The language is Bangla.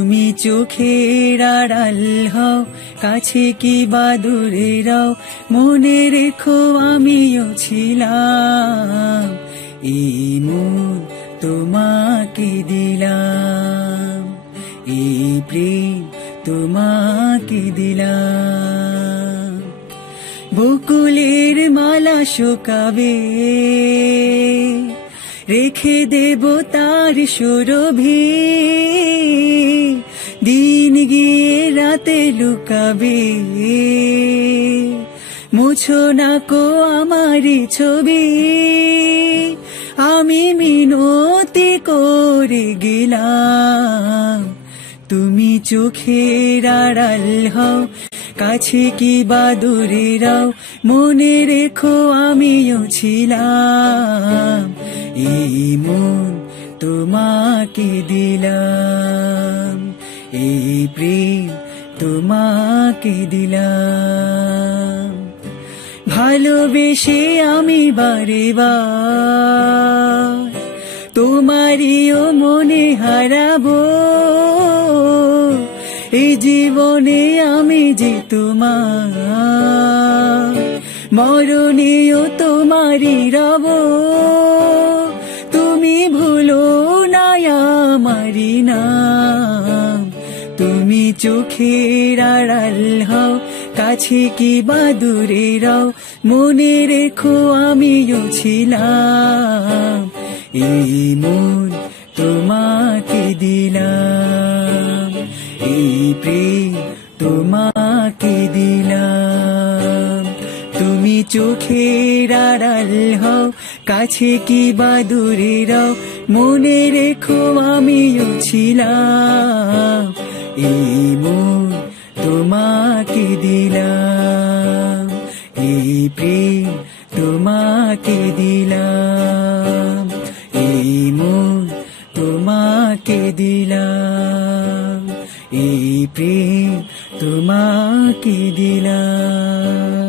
তুমি চোখের আড়াল হও, কাছে কি বা দূরে রাও, মনে রেখো আমিও ছিলাম। এই মন তোমাকে দিলাম, এই প্রেম তোমাকে দিলাম। বকুলের মালা শোকাবে, রেখে দেব তার সুরভি। দিন গিয়ে রাতে লুকাবে, মুছো না কো আমারি ছবি। আমি মিনতি করে গেলাম, তুমি চোখের আড়াল হও, কাছে কি বা দূরে রাও, মনে রেখো আমিও ছিলাম। এই মন তোমাকে দিলাম, এই প্রেম তোমাকে দিলাম। ভালোবেসে আমি বারে বার তোমারিও মনে হারাবো। এই জীবনে আমি যে তোমার, মরণেও তোমারই রব। তুমি ভুলো না আমারি নাম, তুমি চোখের আড়াল হও, কাছে কি বা দূরে রাও, মনে রেখো আমিও ছিলাম। এই মন তোমাকে দিলাম, এই প্রেম তোমাকে দিলাম। তুমি চোখের আড়াল হও, কাছে কি বা দূরে রাও, মনে রেখো আমিও ছিলাম। এই মন তোমাকে দিলাম, এই প্রেম তোমাকে দিলাম। এই মন তোমাকে দিলাম, এই প্রেম তোমাকে দিলাম।